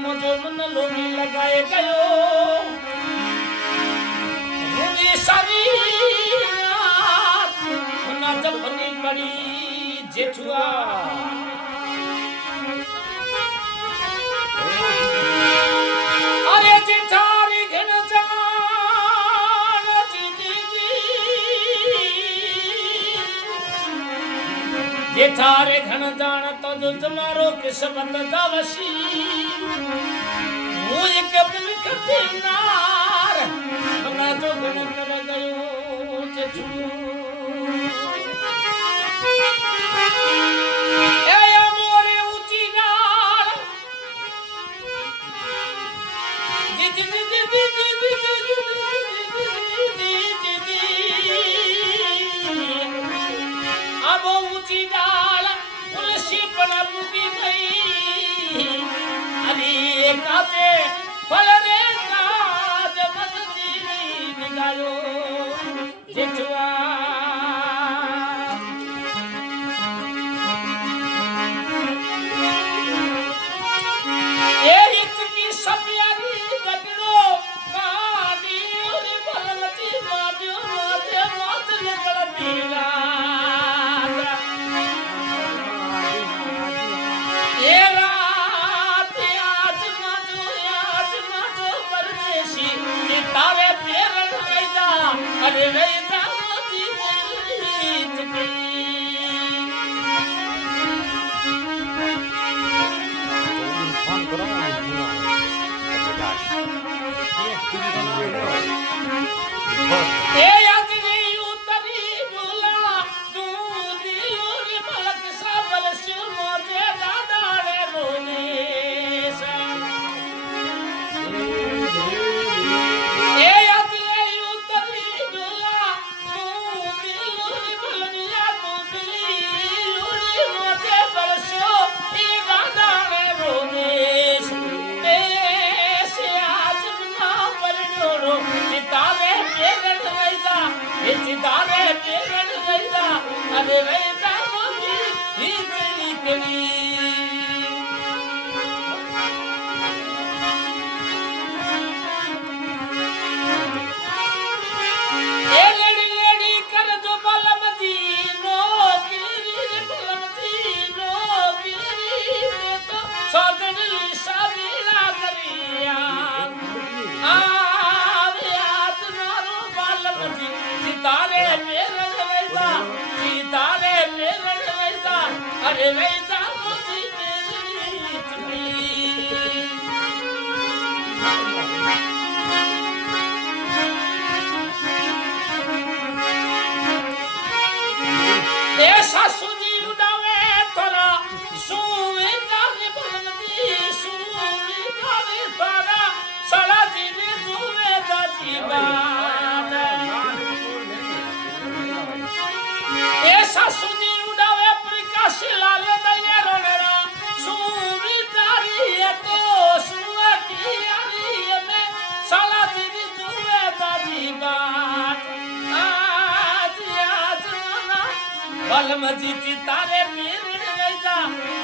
मुझो मन लोगी लगाए गयो मुझे सारी ना जब बनी पड़ी जेठुआ अरे जेठारी घन जान जी जी जी जेठारे घन जान तो जो तुम्हारो किस्मत दावसी मुझे कभी लिखते नार बना जो घन कर गयो जेठू ए मोरे ऊंची नाल जी जी जी जी जी जी जी अब ऊंची डाल तुलसी पर मुकी गई अरे काते फल रे काज मत जीवी बिगायो जेठुआ ए इतनी सपियारी गगड़ो कादी उरी बलमती मादियो माते मात निकल पीला तारे पेर रैदा अरे रैदा मोती रीत की फोन करो ए याद नहीं उतरी बोला तू दियोरी मलक साबल से मोजे दादा रे रोने अरे वैसा मोदी ही तेरी तेरी ए लेडी लेडी कर दो बलमती नो गिरी बलमती नो गिरी दे तो सजन लिसा बिना करिया आवे आज नारो बलमती सितारे मेरे वैसा सितारे मेरे वैसा अरे वैसा मोदी तेरी इतनी ऐसा सुजी उड़ावे तोरा सुवे कावे बलमती सुवे कावे तोरा सड़ा जीने दुवे दाजीबा ऐसा सुजी उड़ावे प्रकाश लाल दये रोनेरा सुवी तारी है तो सुवे की यारी में सड़ा जीने दुवे दाजीबा बलमती चितारे पीरण रैजा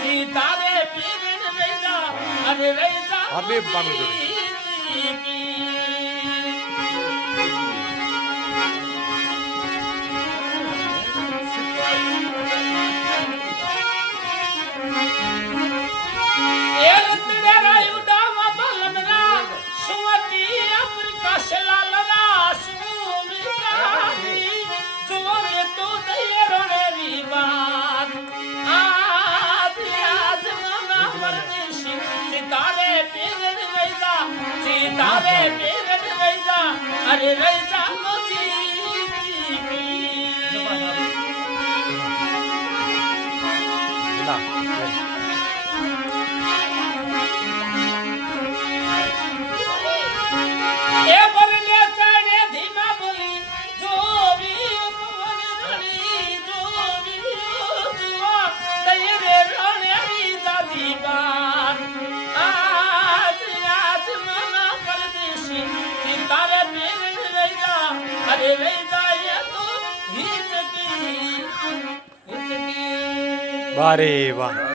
चितारे पीरण रैजा अरे रैजा अबे बानु एल तेरे रायुडा बलमरा सुवती प्रकाश लालरा सुवितारी जुवले तो दये रोने बात आज आज मना परदेशी सितारे पीरण रैदा सितारे पीरण रैदा अरे रैदा मोती ए बरले चढ़े धीमा बोली जो भी उपवन रणी जो भी जुआ दये रे रोने दादी बात आज आज मना परदेशी सितारे पीरण रैदा अरे रैदा ये तो हित की वाह रे वाह।